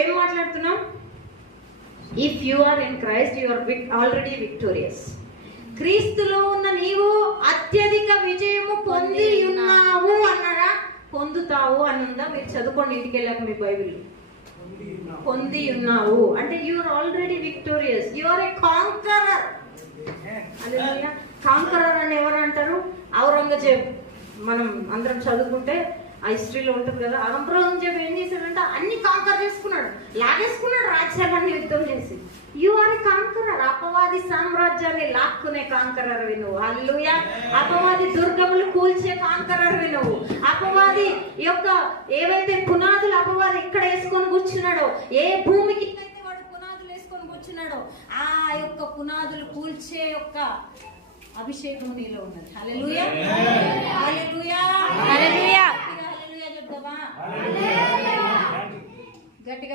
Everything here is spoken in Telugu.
ఏం మాట్లాడుతున్నాం? If you are in Christ you are already victorious. క్రీస్తులో ఉన్న నీవు అత్యధిక విజయము పొంది ఉన్నావు అన్నారా? పొందుతావు అని ఉందా? మీరు చదువుకోండి ఇంటికి వెళ్ళాక మీ బైబిల్. పొంది ఉన్నావు అంటే you are already victorious, you are a conqueror. హల్లెలూయా. కాంకరర్ అని ఎవరు అంటారు? ఔరంగజేబ్. మనం అందరం చదువుకుంటే ఆ హిస్టరీలో ఉంటుంది కదా. ఔరంగజేబ్ ఏం చేశాడంటే అన్ని కాంకర్ చేసుకున్నాడు, లాగేసుకున్నాడు రాజ్యాలన్నీ యుద్ధం చేసి. You are a conqueror. అపవాది సామ్రాజ్యాన్ని లాక్కునే కాంకరర్ నువ్వు. హల్లెలూయా. అపవాది దుర్గములు కూల్చే కాంకరర్ నువ్వు. అపవాది యొక్క ఏవైతే పునాదులు అపవాది ఇక్కడ వేసుకొని కూర్చున్నాడో, ఏ భూమికి అయితే వాడు పునాదులు వేసుకొని కూర్చున్నాడో ఆ యొక్క పునాదులు కూల్చే యొక్క అభిషేకం నీలో ఉన్నది. హల్లెలూయా. హల్లెలూయా. హల్లెలూయా. హల్లెలూయా చెప్తావా? గట్టిగా